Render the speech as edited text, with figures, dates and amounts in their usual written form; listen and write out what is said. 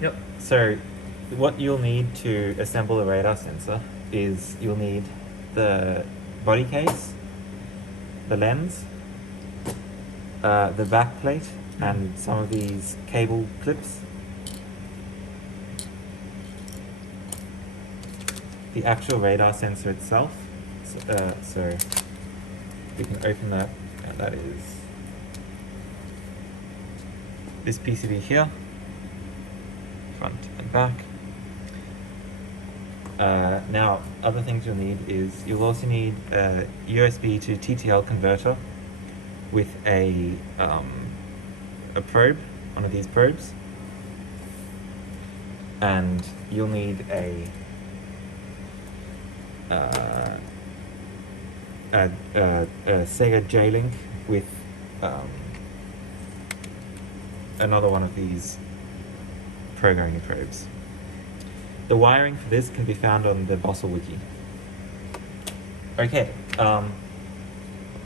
Yep. So what you'll need to assemble a radar sensor is you'll need the body case, the lens, the back plate, and some of these cable clips. The actual radar sensor itself, so we can open that, and that is this PCB here, front and back. Now, other things you'll need is you'll also need a USB to TTL converter with a probe, one of these probes, and you'll need a Sega J-Link with another one of these programming probes. The wiring for this can be found on the Bossel Wiki. Okay,